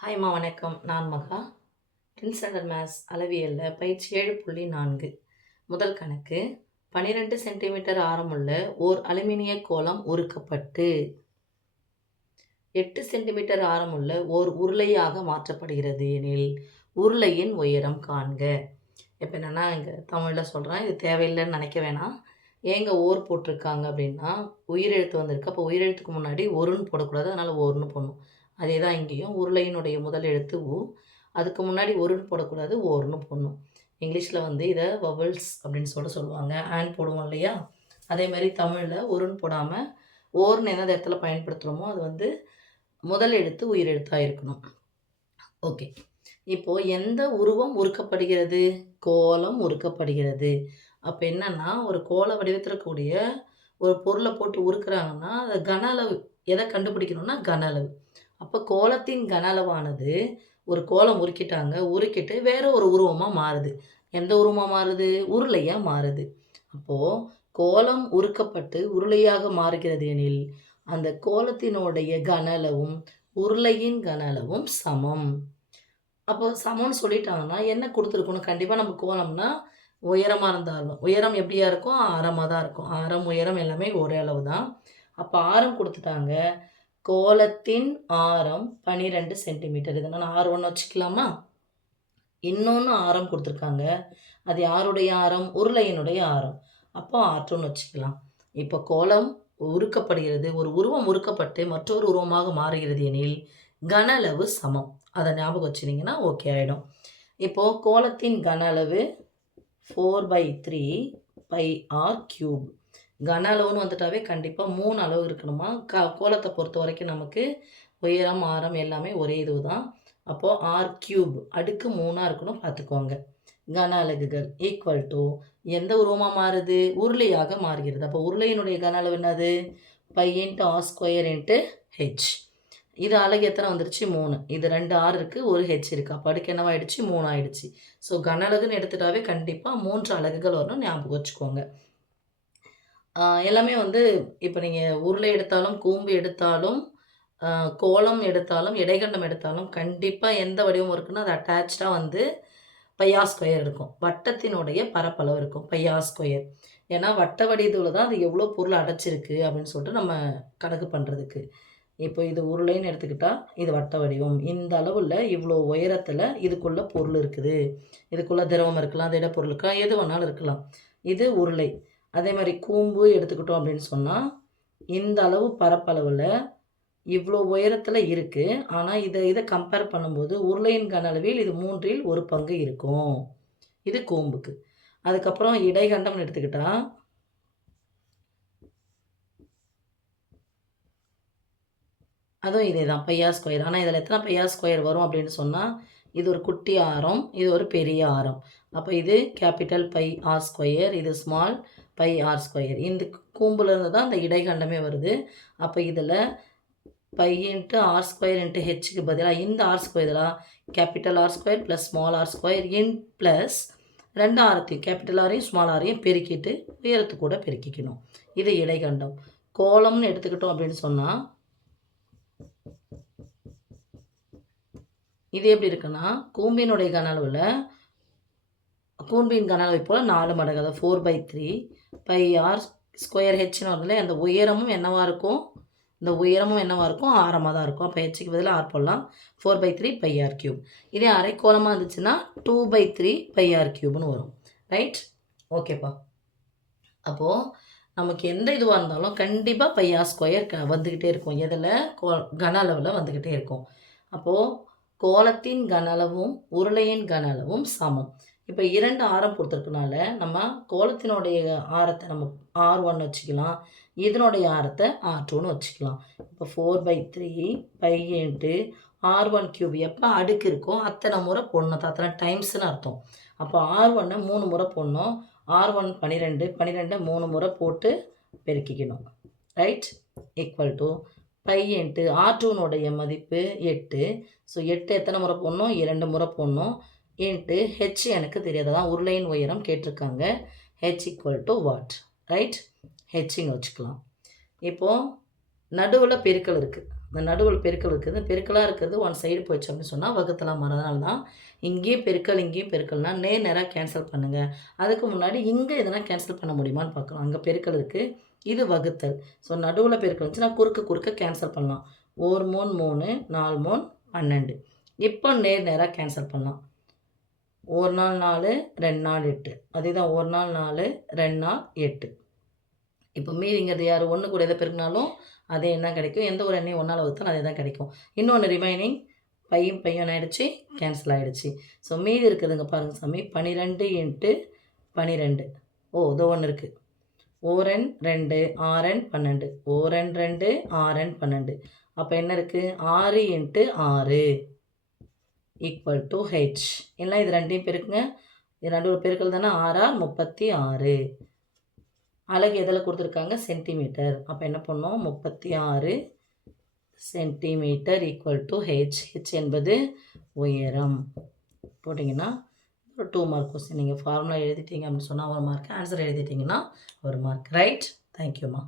ஹாய்மா வணக்கம். நான் மகா. 10th ஸ்டாண்டர்ட் மேத்ஸ் அளவியலில் பயிற்சி 7.4 முதல் கணக்கு. 12 சென்டிமீட்டர் ஆரமுள்ள ஓர் அலுமினிய கோளம் உருக்கப்பட்டு 8 சென்டிமீட்டர் ஆரமுள்ள ஓர் உருளையாக மாற்றப்படுகிறது எனில் உருளையின் உயரம் காண்க. இப்போ என்னென்னா இங்கே தமிழில் சொல்கிறேன், இது தேவையில்லைன்னு நினைக்க வேணாம். ஏங்க ஓர் போட்டிருக்காங்க அப்படின்னா உயிரெழுத்து வந்திருக்கு. அப்போ உயிரெழுத்துக்கு முன்னாடி ஒருன்னு போடக்கூடாது, அதனால் ஓர்னு போடணும். அதே தான் இங்கேயும் உருளையினுடைய முதல் எழுத்து ஊ, அதுக்கு முன்னாடி ஒருன்னு போடக்கூடாது, ஓர்னு போடணும். இங்கிலீஷில் வந்து இதை வவல்ஸ் அப்படின்னு சொல்லுவாங்க. ஆன் போடுவோம் இல்லையா, அதே மாதிரி தமிழில் ஒருன்னு போடாமல் ஓர்னு எந்த இடத்துல பயன்படுத்துகிறோமோ அது வந்து முதல் எழுத்து உயிரெழுத்தாக இருக்கணும். ஓகே, இப்போது எந்த உருவம் உருக்கப்படுகிறது? கோலம் உருக்கப்படுகிறது. அப்போ என்னன்னா, ஒரு கோல வடிவத்தில் இருக்கக்கூடிய ஒரு பொருளை போட்டு உருக்குறாங்கன்னா அதை கன அளவு எதை கண்டுபிடிக்கணும்னா கன அளவு. அப்போ கோலத்தின் கன அளவானது ஒரு கோலம் உருக்கிட்டு வேற ஒரு உருவமாக மாறுது. எந்த உருவமாக மாறுது? உருளையாக மாறுது. அப்போது கோலம் உருக்கப்பட்டு உருளையாக மாறுகிறது எனில் அந்த கோலத்தினுடைய கன அளவும் உருளையின் கன அளவும் சமம். அப்போ சமம்னு சொல்லிட்டாங்கன்னா என்ன கொடுத்துருக்கணும்? கண்டிப்பாக நம்ம கோலம்னா உயரமாக இருந்தாலும் உயரம் எப்படியா இருக்கும்? ஆரமாக தான் இருக்கும். ஆரம் உயரம் எல்லாமே ஒரே அளவு தான். அப்போ ஆரம் கொடுத்துட்டாங்க. கோலத்தின் ஆரம் 12 சென்டிமீட்டர். இதை நான் R1 வச்சுக்கலாமா? இன்னொன்று ஆரம் கொடுத்துருக்காங்க. அது யாருடைய ஆரம்? உருளையினுடைய ஆரம். அப்போ R2ன்னு வச்சுக்கலாம். இப்போ கோலம் உருக்கப்படுகிறது, ஒரு உருவம் உருக்கப்பட்டு மற்றொரு உருவமாக மாறுகிறது எனில் கன அளவு சமம். அதை ஞாபகம் வச்சுருந்தீங்கன்னா ஓகே ஆகிடும். இப்போது கோலத்தின் கன அளவு 4/3 πr³. கன அளவுன்னு வந்துட்டாவே கண்டிப்பாக 3 அளவு இருக்கணுமா? கோலத்தை பொறுத்த வரைக்கும் நமக்கு உயரம் ஆரம் எல்லாமே ஒரே இது தான். அப்போது r³ அடுக்கு 3ஆக இருக்கணும், பார்த்துக்கோங்க. கன அலகுகள் ஈக்குவல் டு எந்த உருவமாக மாறுது? உருளையாக மாறுகிறது. அப்போ உருளையினுடைய கன அளவு என்னது? π × r² × h. இது அலகு எத்தனை வந்துருச்சு? 3. இது 2 r இருக்குது, ஒரு h இருக்குது. அப்போ அடுக்கு என்னவாயிடுச்சு? 3 ஆயிடுச்சு. ஸோ கன அலகுன்னு எடுத்துட்டாவே கண்டிப்பாக 3 அலகுகள் வரணும், ஞாபகம் வச்சுக்கோங்க. எல்லாமே வந்து இப்போ நீங்கள் உருளை எடுத்தாலும் கூம்பு எடுத்தாலும் கோலம் எடுத்தாலும் இடைக்கண்டம் எடுத்தாலும் கண்டிப்பாக எந்த வடிவம் இருக்குன்னா அது அட்டாச்சாக வந்து πr² இருக்கும். வட்டத்தினுடைய பரப்பளவு இருக்கும் πr². ஏன்னா வட்ட வடிவில் தான் அது எவ்வளோ பொருள் அடைச்சிருக்கு அப்படின்னு சொல்லிட்டு நம்ம கணக்கு பண்ணுறதுக்கு. இப்போ இது உருளைன்னு எடுத்துக்கிட்டால் இது வட்ட வடிவம். இந்த அளவில் இவ்வளோ உயரத்தில் இதுக்குள்ளே பொருள் இருக்குது. இதுக்குள்ளே திரவம் இருக்கலாம், திடப்பொருள் இருக்கலாம், எது வேணாலும் இருக்கலாம். இது உருளை. அதே மாதிரி கூம்பு எடுத்துக்கிட்டோம் அப்படின்னு சொன்னால் இந்த அளவு பரப்பளவில் இவ்வளோ உயரத்தில் இருக்குது. ஆனால் இதை கம்பேர் பண்ணும்போது உருளையின் கன அளவில் இது 3இல் 1 பங்கு இருக்கும். இது கூம்புக்கு. அதுக்கப்புறம் இடைக்கண்டம்னு எடுத்துக்கிட்டால் அதுவும் இதே தான் πr². ஆனால் இதில் எத்தனை πr² வரும் அப்படின்னு சொன்னால் இது ஒரு குட்டி ஆரம், இது ஒரு பெரிய ஆரம். அப்போ இது கேபிட்டல் πr², இது ஸ்மால் πr². இந்த கூம்புலேருந்து தான் இந்த இடைக்கண்டமே வருது. அப்போ இதில் π × r² × hக்கு பதிலாக இந்த r² பதிலாக capital r² plus small r² plus 2 ஆரத்தையும் கேபிட்டல் ஆரையும் ஸ்மால் ஆரையும் பெருக்கிட்டு உயரத்து கூட பெருக்கிக்கணும். இது இடைக்கண்டம். கோலம்னு எடுத்துக்கிட்டோம் அப்படின்னு சொன்னால் இது எப்படி இருக்குன்னா கூம்பினுடைய கன அளவில் கூம்பின் கன அளவை போல் 4 மடங்கு, அதாவது 4/3 πr² hன்னு வரதுல அந்த உயரமும் என்னவாக இருக்கும்? இந்த உயரமும் என்னவாக இருக்கும்? ஆரமாக தான் இருக்கும். அப்போ ஹெச்சுக்கு பதிலாக ஆர் போடலாம். 4/3 πr³. இதே அரைக்கோளமாக இருந்துச்சுன்னா 2/3 πr³ வரும். ரைட்? ஓகேப்பா. அப்போது நமக்கு எந்த இதுவாக இருந்தாலும் கண்டிப்பாக πr² வந்துக்கிட்டே இருக்கும். எதில்? கன அளவில் வந்துக்கிட்டே இருக்கும். அப்போது கோலத்தின் கன அளவும் உருளையின் கன அளவும் சமம். இப்போ 2 ஆரம் கொடுத்துருக்கனால நம்ம கோலத்தினுடைய ஆரத்தை நம்ம R1 வச்சுக்கலாம், இதனுடைய ஆரத்தை R2ன்னு வச்சுக்கலாம். இப்போ 4/3 π × r1³ எப்போ அடுக்கு இருக்கோ அத்தனை முறை போடணும், அத்தனை டைம்ஸ்னு அர்த்தம். அப்போ R1 3 முறை போடணும். R1 12, 12 3 முறை போட்டு பெருக்கிக்கணும். ரைட்? ஈக்குவல் டு π × r2னுடைய மதிப்பு 8. ஸோ 8 எத்தனை முறை போடணும்? 2 முறை போடணும். இன்ட்டு h எனக்கு தெரியாது, தான் உருளையின் உயரம் கேட்டிருக்காங்க. h equal to what? Right? ஹெச்சின்னு வச்சுக்கலாம். இப்போது நடுவில் பெருக்கல் இருக்குது. இந்த நடுவில் பெருக்கல் இருக்குது. பெருக்கலாக இருக்கிறது ஒன் சைடு போயிடுச்சு அப்படின்னு சொன்னால் வகுத்தலாம் மாறும். அதனால தான் இங்கேயும் பெருக்கல் இங்கேயும் பெருக்கல்னா நேராக கேன்சல் பண்ணுங்கள். அதுக்கு முன்னாடி இங்கே எதனா கேன்சல் பண்ண முடியுமான்னு பார்க்கலாம். அங்கே பெருக்கல் இருக்குது, இது வகுத்தல். ஸோ நடுவில் பெருக்கல் இருந்துச்சுன்னா குறுக்க கேன்சல் பண்ணலாம். 1 3 3 4 3 12. இப்போ நேராக கேன்சல் பண்ணலாம். 1 நாள் 4 2 நாள் 8. அதே தான் 1 நாள் 4 2 நாள் 8. இப்போ மீதிங்கிறது யார்? 1 கூட எதை பெருக்கினாலும் அதே என்ன கிடைக்கும்? எந்த ஒரு எண்ணையும் 1ஆல் வகுத்தாலும் அதே தான் கிடைக்கும். இன்னொன்று ரிமைனிங் பையும் என்ன ஆகிடுச்சு? கேன்சல் ஆகிடுச்சு. ஸோ மீதி இருக்குதுங்க பாருங்கள் சாமி. 12 × 12. இதோ ஒன்று இருக்குது. ஓரன் 2 6n 12. ஓரன் 2 6n 12. அப்போ என்ன இருக்குது? 6 × 6 = h. இல்லை இது ரெண்டையும் பெருக்குங்க. இது நடுவில் பெருக்கல் தானே. 6 36. அலகு எதில் கொடுத்துருக்காங்க? சென்டிமீட்டர். அப்போ என்ன பண்ணோம்? 36 சென்டிமீட்டர் = h. h என்பது உயரம். போட்டிங்கன்னா ஒரு 2 மார்க் கொஸ்டின். நீங்கள் ஃபார்முலா எழுதிட்டீங்க அப்படின்னு சொன்னால் 1 மார்க், ஆன்சர் எழுதிட்டிங்கன்னா 1 மார்க். ரைட்? தேங்க்யூம்மா.